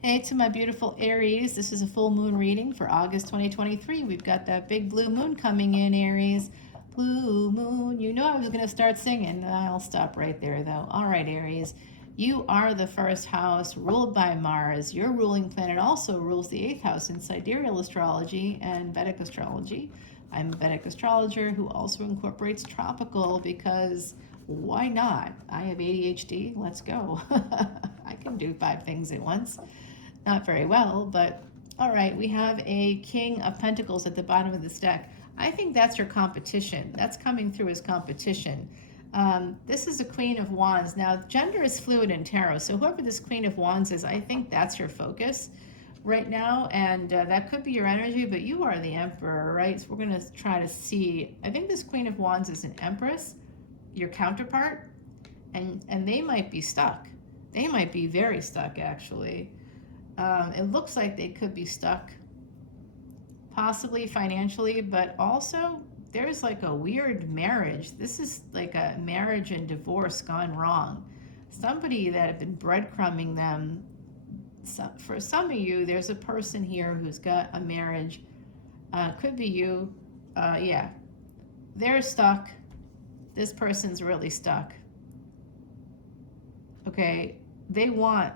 Hey to my beautiful Aries. This is a full moon reading for August 2023. We've got that big blue moon coming in, Aries. Blue moon. You know I was going to start singing. I'll stop right there, though. All right, Aries. You are the first house ruled by Mars. Your ruling planet also rules the eighth house in sidereal astrology and Vedic astrology. I'm a Vedic astrologer who also incorporates tropical because why not? I have ADHD. Let's go. I can do 5 things at once. Not very well, but all right. We have a King of Pentacles at the bottom of this deck. I think that's your competition. That's coming through as competition. This is a Queen of Wands. Now, gender is fluid in tarot, so whoever this Queen of Wands is, I think that's your focus right now, and that could be your energy, but you are the Emperor, right? So we're going to try to see. I think this Queen of Wands is an Empress, your counterpart, and they might be stuck. They might be very stuck, actually. It looks like they could be stuck, possibly financially, but also there's like a weird marriage. This is like a marriage and divorce gone wrong. Somebody that have been breadcrumbing them. For some of you, there's a person here who's got a marriage. Could be you. Yeah, they're stuck. This person's really stuck. Okay, they want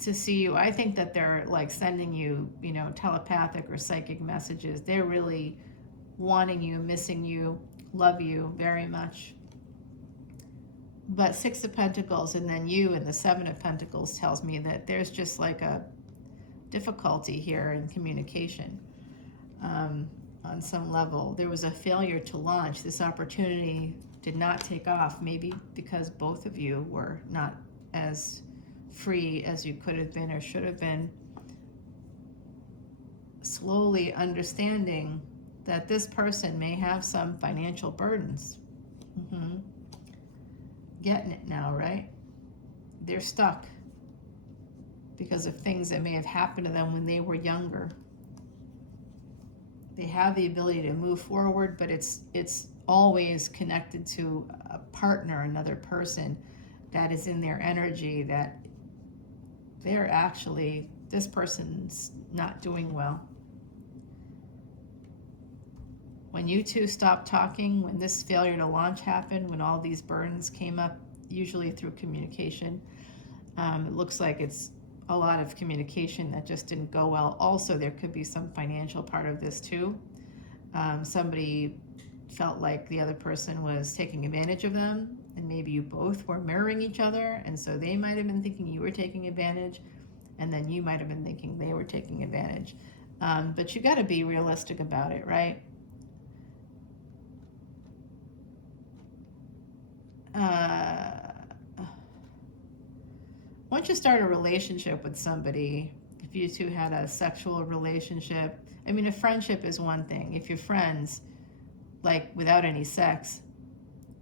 to see you. I think that they're like sending you, telepathic or psychic messages. They're really wanting you, missing you, love you very much. But Six of Pentacles and then you and the Seven of Pentacles tells me that there's just like a difficulty here in communication on some level. There was a failure to launch. This opportunity did not take off, maybe because both of you were not as free as you could have been or should have been. Slowly understanding that this person may have some financial burdens. Getting it now, right? They're stuck because of things that may have happened to them when they were younger. They have the ability to move forward, but it's always connected to a partner, another person that is in their energy, that they're actually, this person's not doing well. When you two stopped talking, when this failure to launch happened, when all these burdens came up, usually through communication, it looks like it's a lot of communication that just didn't go well. Also, there could be some financial part of this too. Somebody felt like the other person was taking advantage of them, and maybe you both were mirroring each other, and so they might have been thinking you were taking advantage, and then you might have been thinking they were taking advantage. But you got to be realistic about it, right? Once you start a relationship with somebody, if you two had a sexual relationship, I mean, a friendship is one thing. If you're friends, like without any sex,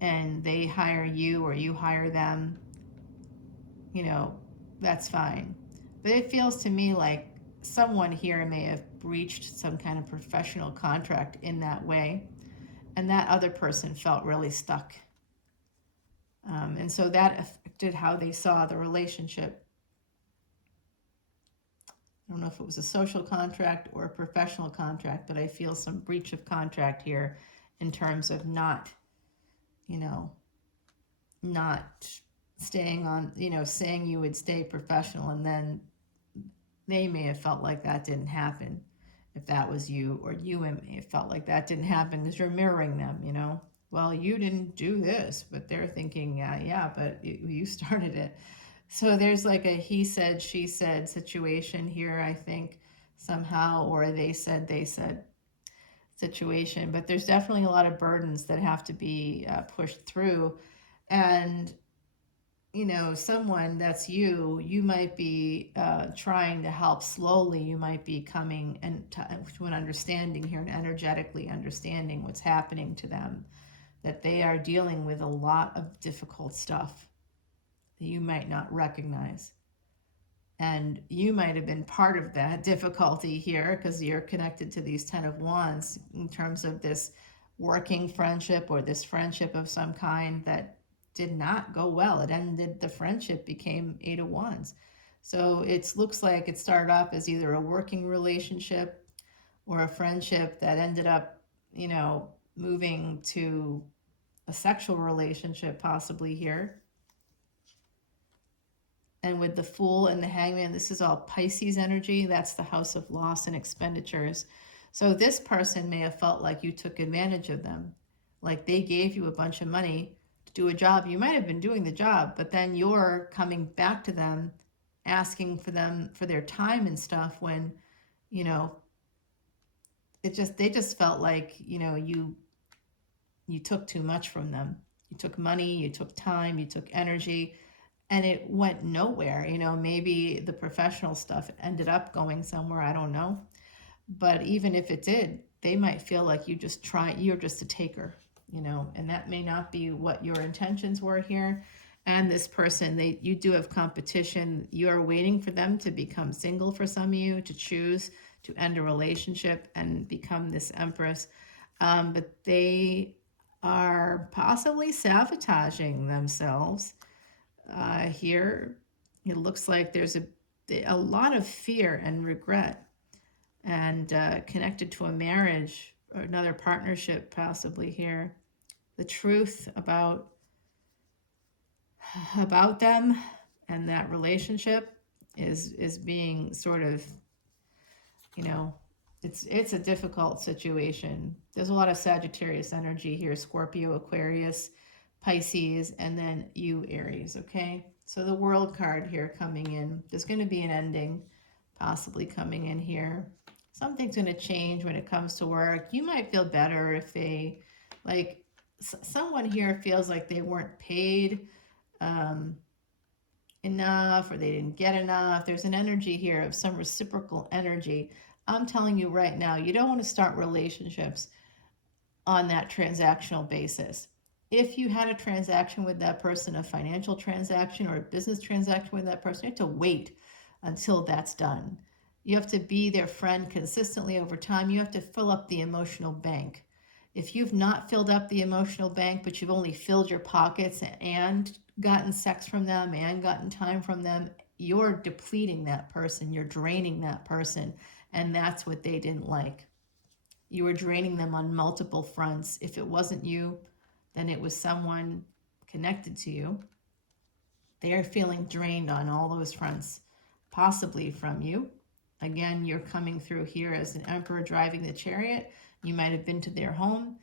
and they hire you or you hire them, that's fine. But it feels to me like someone here may have breached some kind of professional contract in that way, and that other person felt really stuck. And so that affected how they saw the relationship. I don't know if it was a social contract or a professional contract, but I feel some breach of contract here in terms of not staying on, saying you would stay professional, and then they may have felt like that didn't happen if that was you, or you may have felt like that didn't happen because you're mirroring them, Well, you didn't do this, but they're thinking, yeah, but you started it. So there's like a he said, she said situation here, I think, somehow, or they said situation. But there's definitely a lot of burdens that have to be pushed through. And, someone that's you might be trying to help slowly. You might be coming to an understanding here and energetically understanding what's happening to them, that they are dealing with a lot of difficult stuff that you might not recognize. And you might have been part of that difficulty here because you're connected to these 10 of Wands in terms of this working friendship or this friendship of some kind that did not go well. It ended, the friendship became 8 of Wands. So it looks like it started off as either a working relationship or a friendship that ended up, you know, moving to a sexual relationship possibly here. And with the Fool and the Hangman, this is all Pisces energy. That's the house of loss and expenditures. So this person may have felt like you took advantage of them, like they gave you a bunch of money to do a job. You might have been doing the job, but then you're coming back to them, asking for them for their time and stuff when, you know, they just felt like, you know, you took too much from them. You took money, you took time, you took energy, and it went nowhere. You know, maybe the professional stuff ended up going somewhere, I don't know. But even if it did, they might feel like you're just a taker, you know, and that may not be what your intentions were here. And this person, you do have competition. You are waiting for them to become single, for some of you, to choose to end a relationship and become this empress. But they are possibly sabotaging themselves. Here, it looks like there's a lot of fear and regret, and connected to a marriage or another partnership possibly here. The truth about them and that relationship is being sort of, you know, it's a difficult situation. There's a lot of Sagittarius energy here, Scorpio, Aquarius, Pisces, and then you, Aries, okay? So the World card here coming in. There's going to be an ending possibly coming in here. Something's going to change when it comes to work. You might feel better if they, like, someone here feels like they weren't paid enough, or they didn't get enough. There's an energy here of some reciprocal energy. I'm telling you right now, you don't want to start relationships on that transactional basis. If you had a transaction with that person, a financial transaction or a business transaction with that person, you have to wait until that's done. You have to be their friend consistently over time. You have to fill up the emotional bank. If you've not filled up the emotional bank, but you've only filled your pockets and gotten sex from them and gotten time from them, you're depleting that person. You're draining that person. And that's what they didn't like. You were draining them on multiple fronts. If it wasn't you, then it was someone connected to you. They are feeling drained on all those fronts, possibly from you. Again, you're coming through here as an emperor driving the chariot. You might have been to their home.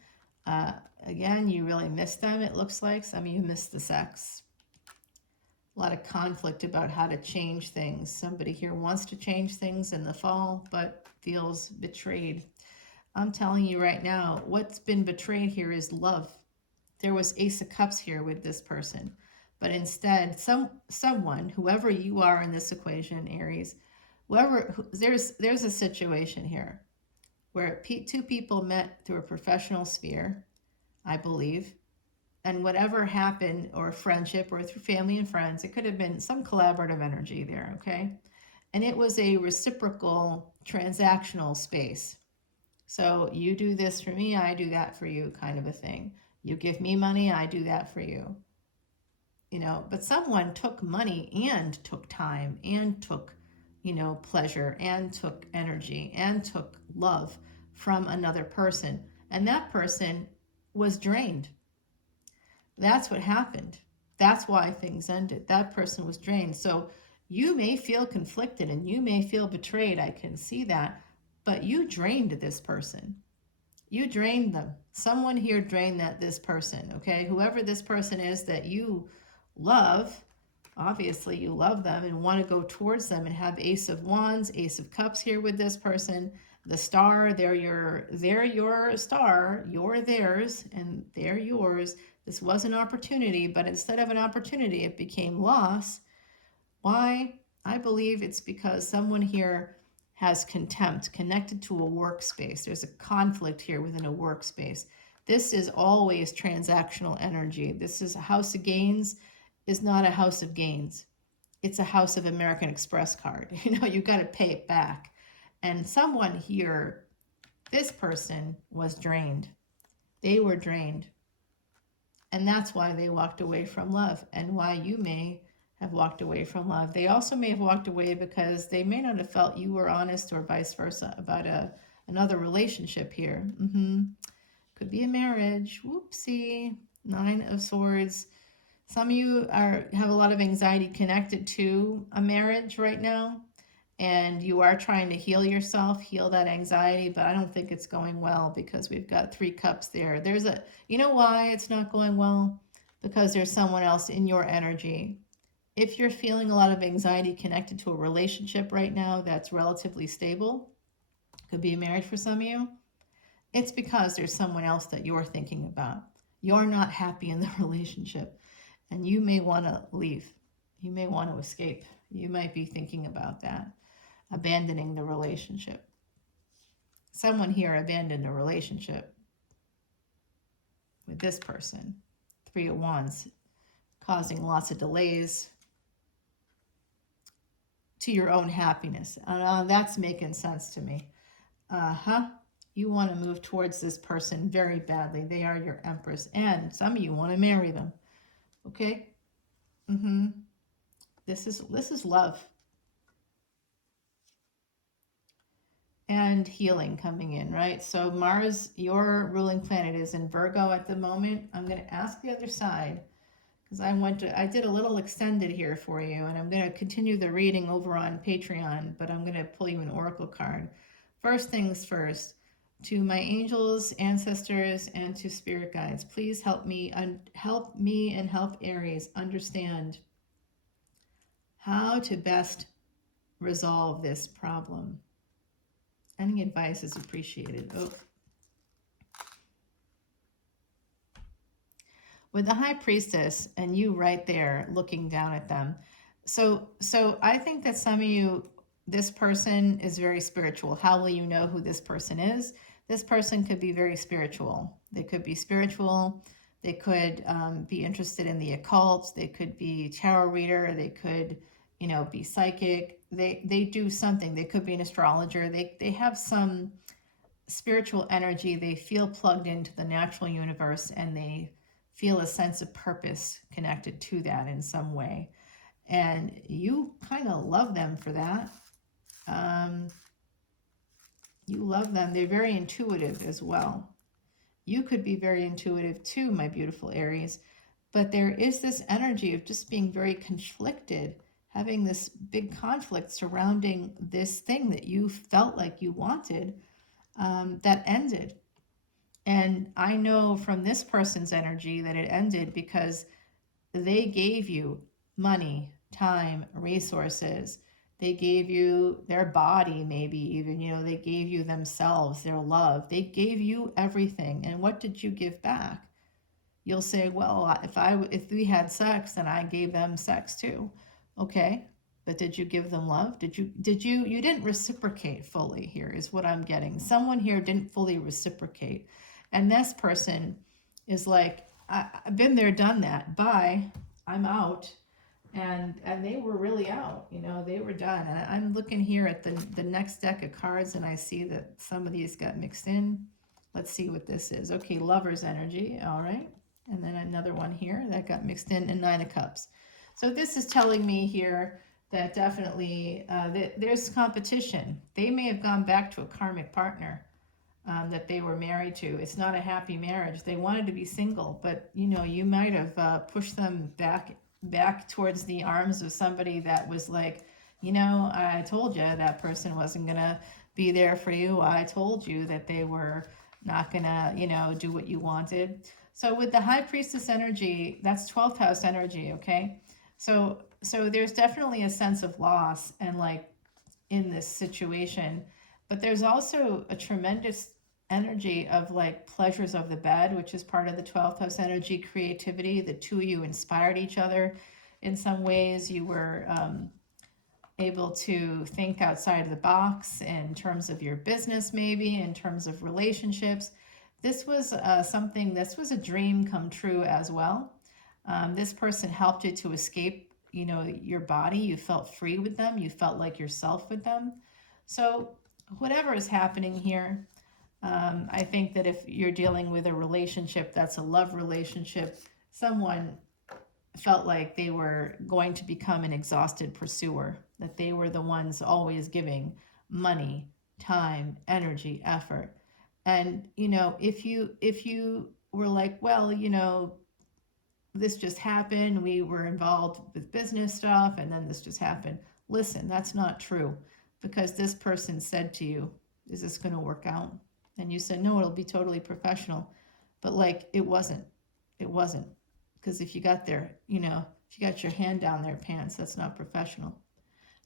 Again, you really miss them, it looks like. Some of you miss the sex. A lot of conflict about how to change things. Somebody here wants to change things in the fall, but feels betrayed. I'm telling you right now, what's been betrayed here is love. There was Ace of Cups here with this person. But instead, someone, whoever you are in this equation, Aries, there's a situation here where two people met through a professional sphere, I believe, and whatever happened, or friendship, or through family and friends, it could have been some collaborative energy there, okay? And it was a reciprocal transactional space. So you do this for me, I do that for you, kind of a thing. You give me money, I do that for you. You know, but someone took money and took time and took, you know, pleasure and took energy and took love from another person. And that person was drained. That's what happened. That's why things ended. That person was drained. So you may feel conflicted and you may feel betrayed. I can see that. But you drained this person. You drained them. Someone here drained this person, okay? Whoever this person is that you love, obviously you love them and want to go towards them and have Ace of Wands, Ace of Cups here with this person. The star, they're your star, you're theirs, and they're yours. This was an opportunity, but instead of an opportunity, it became loss. Why? I believe it's because someone here has contempt connected to a workspace. There's a conflict here within a workspace. This is always transactional energy. This is a house of gains, is not a house of gains. It's a house of American Express card. You know, you got to pay it back. And someone here, this person was drained. They were drained. And that's why they walked away from love, and why you may have walked away from love. They also may have walked away because they may not have felt you were honest, or vice versa, about another relationship here. Could be a marriage. Whoopsie. 9 of Swords. Some of you have a lot of anxiety connected to a marriage right now, and you are trying to heal yourself, heal that anxiety, but I don't think it's going well because we've got 3 cups there. You know why it's not going well? Because there's someone else in your energy. If you're feeling a lot of anxiety connected to a relationship right now that's relatively stable, could be a marriage for some of you, it's because there's someone else that you're thinking about. You're not happy in the relationship, and you may want to leave. You may want to escape. You might be thinking about that, abandoning the relationship. Someone here abandoned a relationship with this person. 3 of Wands, causing lots of delays to your own happiness. That's making sense to me. You want to move towards this person very badly. They are your Empress, and some of you want to marry them. Okay? This is love. And healing coming in, right? So Mars, your ruling planet, is in Virgo at the moment. I'm going to ask the other side, because I did a little extended here for you, and I'm going to continue the reading over on Patreon, but I'm going to pull you an oracle card. First things first, to my angels, ancestors, and to spirit guides, please help me and help Aries understand how to best resolve this problem. Any advice is appreciated. With the High Priestess and you right there looking down at them. So I think that some of you, this person is very spiritual. How will you know who this person is? This person could be very spiritual. They could be spiritual. They could be interested in the occult. They could be tarot reader. They could, be psychic. They do something. They could be an astrologer. They have some spiritual energy. They feel plugged into the natural universe, and they feel a sense of purpose connected to that in some way. And you kind of love them for that. You love them. They're very intuitive as well. You could be very intuitive too, my beautiful Aries. But there is this energy of just being very conflicted, having this big conflict surrounding this thing that you felt like you wanted, that ended. And I know from this person's energy that it ended because they gave you money, time, resources. They gave you their body, maybe even, they gave you themselves, their love. They gave you everything. And what did you give back? You'll say, well, if we had sex, then I gave them sex too. Okay, but did you give them love? You didn't reciprocate fully here is what I'm getting. Someone here didn't fully reciprocate. And this person is like, I've been there, done that. Bye, I'm out. And they were really out, they were done. And I'm looking here at the next deck of cards, and I see that some of these got mixed in. Let's see what this is. Okay, Lover's energy, all right. And then another one here that got mixed in, and 9 of Cups. So this is telling me here that definitely there's competition. They may have gone back to a karmic partner that they were married to. It's not a happy marriage. They wanted to be single, but you might have pushed them back towards the arms of somebody that was like, I told you that person wasn't gonna be there for you. I told you that they were not gonna, do what you wanted. So with the High Priestess energy, that's 12th house energy, okay? So there's definitely a sense of loss and in this situation, but there's also a tremendous energy of pleasures of the bed, which is part of the 12th house energy, creativity. The two of you inspired each other in some ways. You were able to think outside of the box in terms of your business, maybe in terms of relationships. This was this was a dream come true as well. This person helped you to escape, your body. You felt free with them. You felt like yourself with them. So whatever is happening here, I think that if you're dealing with a relationship that's a love relationship, someone felt like they were going to become an exhausted pursuer, that they were the ones always giving money, time, energy, effort. And if you were like, well, this just happened, we were involved with business stuff, and then this just happened. Listen, that's not true, because this person said to you, is this going to work out? And you said, no, it'll be totally professional. But like, it wasn't. Because if you got if you got your hand down their pants, that's not professional.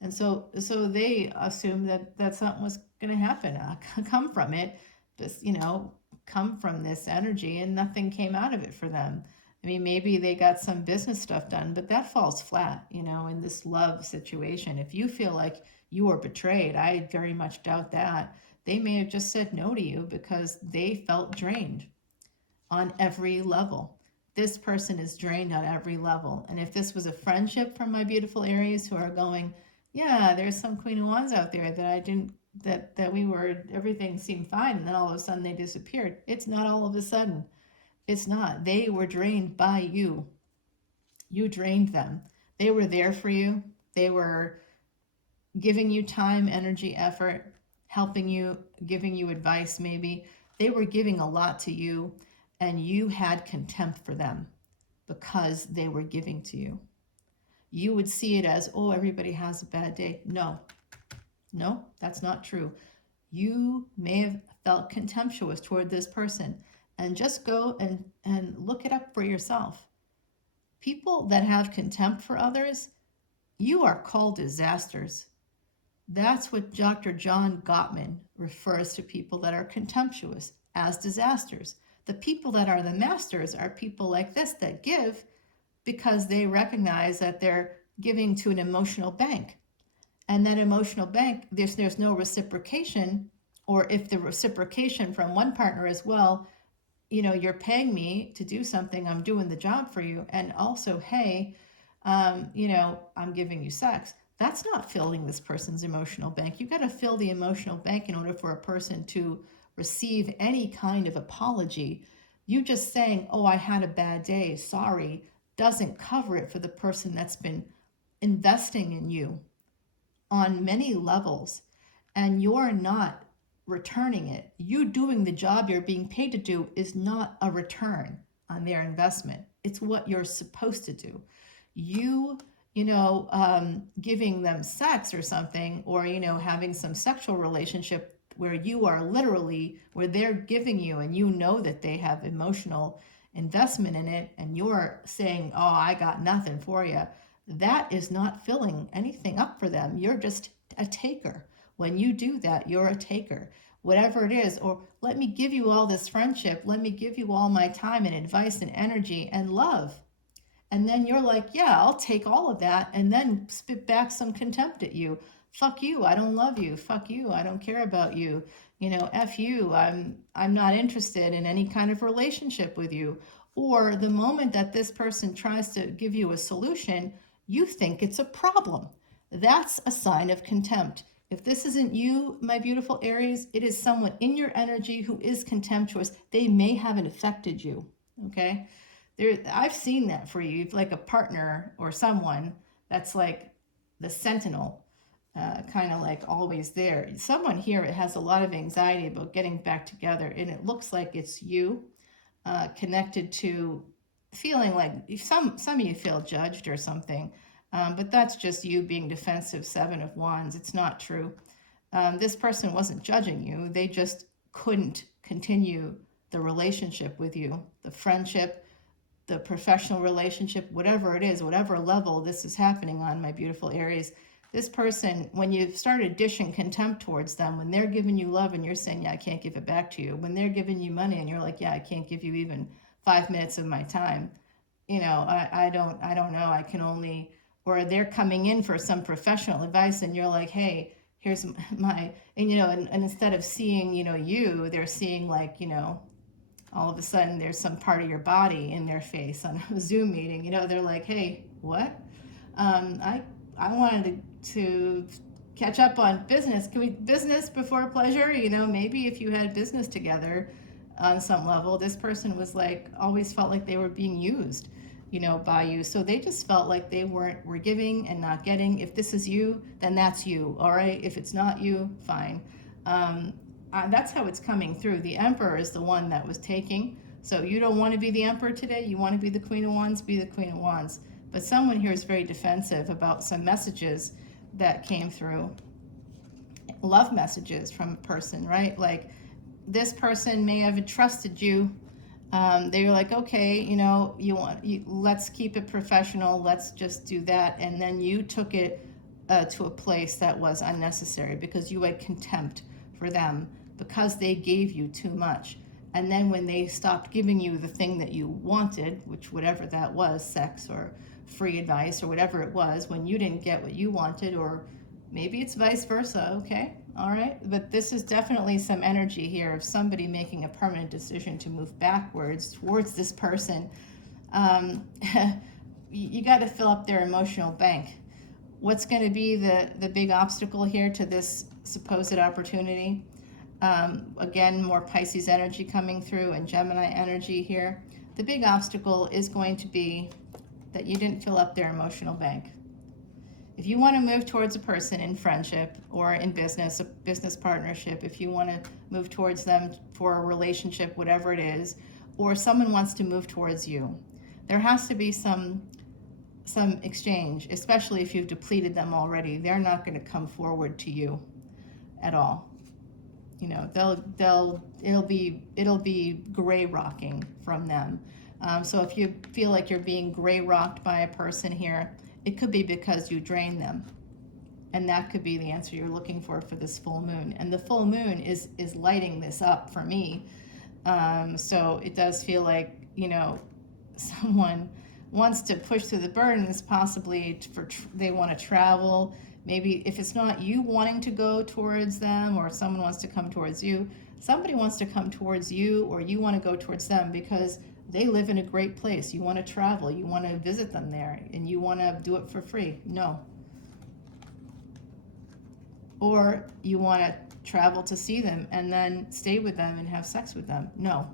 And so they assumed that something was going to happen, come from it, just, come from this energy, and nothing came out of it for them. I mean, maybe they got some business stuff done, but that falls flat, in this love situation. If you feel like you were betrayed, I very much doubt that. They may have just said no to you because they felt drained on every level. This person is drained on every level. And if this was a friendship from my beautiful Aries who are going, yeah, there's some Queen of Wands out there that I didn't, that we were, everything seemed fine, and then all of a sudden they disappeared. It's not all of a sudden. It's not. They were drained by you. You drained them. They were there for you. They were giving you time, energy, effort, helping you, giving you advice maybe. They were giving a lot to you, and you had contempt for them because they were giving to you. You would see it as, oh, everybody has a bad day. No, that's not true. You may have felt contemptuous toward this person, and just go and look it up for yourself. People that have contempt for others, you are called disasters. That's what Dr. John Gottman refers to people that are contemptuous as disasters. The people that are the masters are people like this that give because they recognize that they're giving to an emotional bank. And that emotional bank, there's no reciprocation, or if the reciprocation from one partner is, well, you're paying me to do something, I'm doing the job for you, and also, hey, I'm giving you sex. That's not filling this person's emotional bank. You've got to fill the emotional bank in order for a person to receive any kind of apology. You just saying, oh, I had a bad day, sorry, doesn't cover it for the person that's been investing in you on many levels, and you're not returning it. You doing the job you're being paid to do is not a return on their investment. It's what you're supposed to do. You giving them sex or something, or having some sexual relationship where you are literally, where they're giving you, and that they have emotional investment in it, and you're saying, oh, I got nothing for you. That is not filling anything up for them. You're just a taker. When you do that, you're a taker. Whatever it is, or let me give you all this friendship, let me give you all my time and advice and energy and love. And then you're like, yeah, I'll take all of that, and then spit back some contempt at you. Fuck you, I don't love you. Fuck you, I don't care about you. F you, I'm not interested in any kind of relationship with you. Or the moment that this person tries to give you a solution, you think it's a problem. That's a sign of contempt. If this isn't you, my beautiful Aries, it is someone in your energy who is contemptuous. They may haven't affected you, okay? I've seen that for you. Like a partner or someone that's like the sentinel, kind of like always there. Someone here has a lot of anxiety about getting back together, and it looks like it's you, connected to feeling like some of you feel judged or something. But that's just you being defensive, 7 of Wands. It's not true. This person wasn't judging you. They just couldn't continue the relationship with you, the friendship, the professional relationship, whatever it is, whatever level this is happening on, my beautiful Aries. This person, when you started dishing contempt towards them, when they're giving you love and you're saying, yeah, I can't give it back to you. When they're giving you money and you're like, yeah, I can't give you even 5 minutes of my time. I don't know. I can only... Or they're coming in for some professional advice and you're like, hey, here's my, and instead of seeing, you, they're seeing like, all of a sudden there's some part of your body in their face on a Zoom meeting. They're like, hey, what? I wanted to catch up on business. Can we business before pleasure? Maybe if you had business together on some level, this person was like, always felt like they were being used. by you. So they just felt like they were giving and not getting. If this is you, then that's you. All right. If it's not you, fine. That's how it's coming through. The Emperor is the one that was taking. So you don't want to be the Emperor today. You want to be the Queen of Wands, be the Queen of Wands. But someone here is very defensive about some messages that came through. Love messages from a person, right? Like this person may have trusted you. They were like, okay, let's keep it professional. Let's just do that. And then you took it to a place that was unnecessary because you had contempt for them because they gave you too much. And then when they stopped giving you the thing that you wanted, which whatever that was, sex or free advice or whatever it was, when you didn't get what you wanted, or maybe it's vice versa, okay, all right? But this is definitely some energy here of somebody making a permanent decision to move backwards towards this person. You got to fill up their emotional bank. What's going to be the big obstacle here to this supposed opportunity? Again, more Pisces energy coming through and Gemini energy here. The big obstacle is going to be that you didn't fill up their emotional bank. If you want to move towards a person in friendship or in business, a business partnership, if you want to move towards them for a relationship, whatever it is, or someone wants to move towards you, there has to be some exchange, especially if you've depleted them already. They're not going to come forward to you at all. It'll be gray rocking from them. So if you feel like you're being gray rocked by a person here, it could be because you drain them. And that could be the answer you're looking for this full moon. And the full moon is lighting this up for me. So it does feel like, someone wants to push through the burdens, possibly they want to travel. Maybe if it's not you wanting to go towards them or someone wants to come towards you, somebody wants to come towards you or you want to go towards them because they live in a great place. You want to travel. You want to visit them there and you want to do it for free. No. Or you want to travel to see them and then stay with them and have sex with them. No.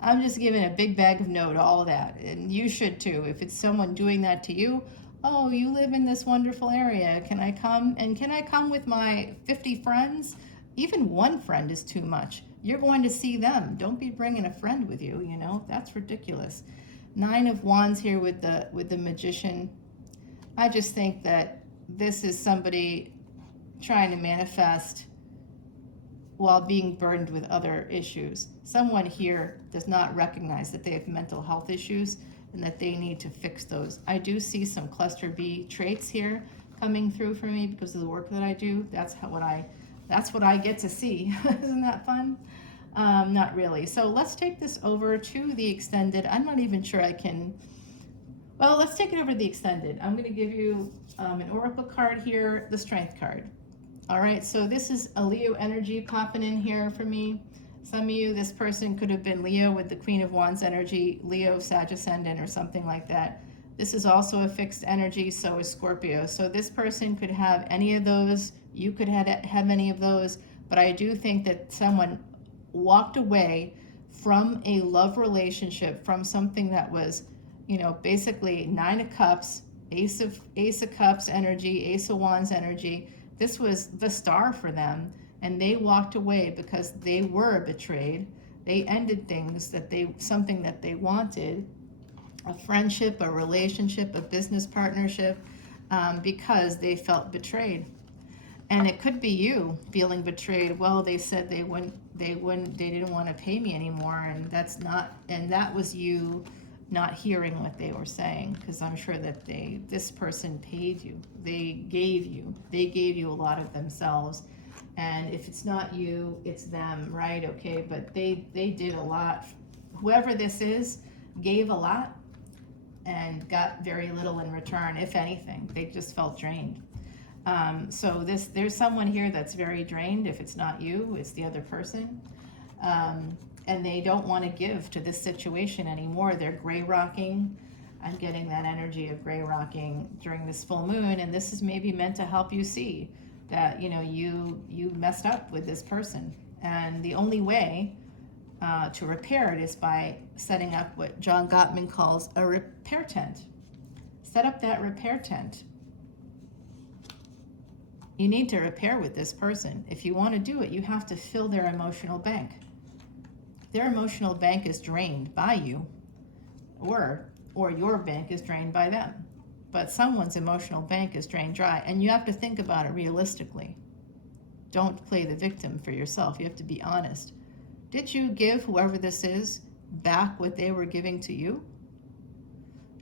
I'm just giving a big bag of no to all of that. And you should too. If it's someone doing that to you, oh, you live in this wonderful area. Can I come? And can I come with my 50 friends? Even one friend is too much. You're going to see them. Don't be bringing a friend with you, That's ridiculous. 9 of Wands here with the Magician. I just think that this is somebody trying to manifest while being burdened with other issues. Someone here does not recognize that they have mental health issues and that they need to fix those. I do see some cluster B traits here coming through for me because of the work that I do. That's what I get to see. Isn't that fun? Not really. So let's take this over to the extended. I'm not even sure I can. Well, let's take it over to the extended. I'm going to give you an oracle card here, the strength card. All right, so this is a Leo energy popping in here for me. Some of you, this person could have been Leo with the Queen of Wands energy, Leo, Sag Ascendant, or something like that. This is also a fixed energy, so is Scorpio. So this person could have any of those. You could have any of those. But I do think that someone walked away from a love relationship, from something that was, basically 9 of Cups, Ace of Cups energy, Ace of Wands energy. This was the star for them, and they walked away because they were betrayed. They ended things something that they wanted, a friendship, a relationship, a business partnership, because they felt betrayed. And it could be you feeling betrayed. Well, they said they didn't want to pay me anymore, and that was you not hearing what they were saying, because I'm sure that this person paid you. They gave you a lot of themselves. And if it's not you, it's them, right? Okay, but they did a lot. Whoever this is gave a lot and got very little in return, if anything. They just felt drained. So there's someone here that's very drained. If it's not you, it's the other person. And they don't want to give to this situation anymore. They're gray rocking. I'm getting that energy of gray rocking during this full moon, and this is maybe meant to help you see that you messed up with this person. And the only way to repair it is by setting up what John Gottman calls a repair tent. Set up that repair tent. You need to repair with this person. If you want to do it, you have to fill their emotional bank. Their emotional bank is drained by you, or your bank is drained by them. But someone's emotional bank is drained dry, and you have to think about it realistically. Don't play the victim for yourself. You have to be honest. Did you give whoever this is back what they were giving to you?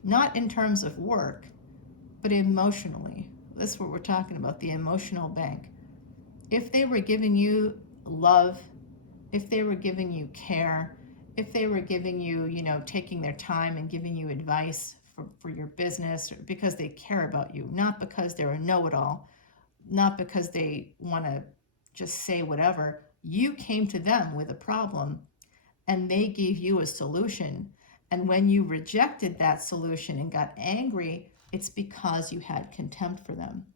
Not in terms of work, but emotionally. That's what we're talking about, the emotional bank. If they were giving you love, if they were giving you care, if they were giving you, taking their time and giving you advice for your business, because they care about you, not because they're a know-it-all, not because they want to just say whatever. You came to them with a problem and they gave you a solution. And when you rejected that solution and got angry, it's because you had contempt for them.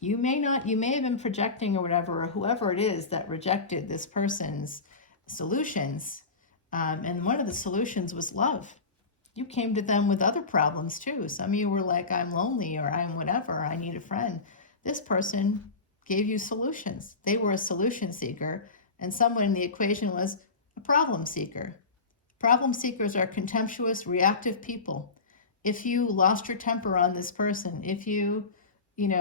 You may have been projecting or whatever, or whoever it is that rejected this person's solutions. And one of the solutions was love. You came to them with other problems too. Some of you were like, I'm lonely, or I'm whatever, I need a friend. This person gave you solutions. They were a solution seeker, and someone in the equation was a problem seeker. Problem seekers are contemptuous, reactive people. If you lost your temper on this person, if you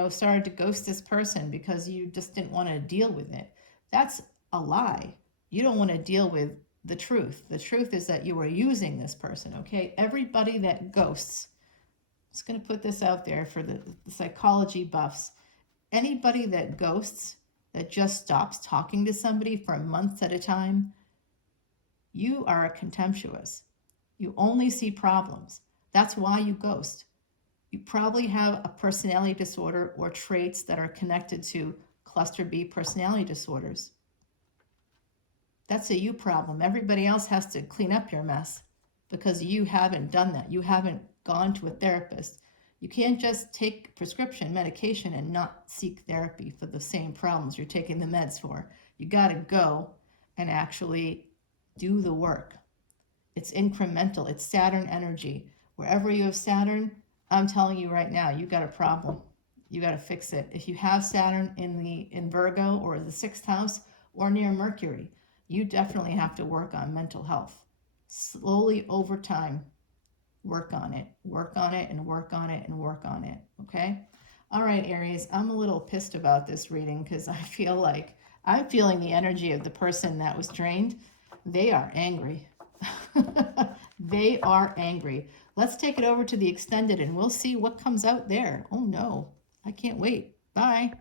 started to ghost this person because you just didn't want to deal with it, that's a lie. You don't want to deal with the truth. The truth is that you are using this person, okay? Everybody that ghosts, I'm just going to put this out there for the psychology buffs. Anybody that ghosts, that just stops talking to somebody for months at a time, you are contemptuous. You only see problems. That's why you ghost. You probably have a personality disorder or traits that are connected to cluster B personality disorders. That's a you problem. Everybody else has to clean up your mess because you haven't done that. You haven't gone to a therapist. You can't just take prescription medication and not seek therapy for the same problems you're taking the meds for. You got to go and actually do the work. It's incremental. It's Saturn energy. Wherever you have Saturn, I'm telling you right now, you got a problem. You got to fix it. If you have Saturn in Virgo or the 6th house or near Mercury, you definitely have to work on mental health. Slowly over time, work on it, and work on it, and work on it, okay? All right, Aries, I'm a little pissed about this reading because I feel like I'm feeling the energy of the person that was drained. They are angry. They are angry. Let's take it over to the extended and we'll see what comes out there. Oh no, I can't wait. Bye.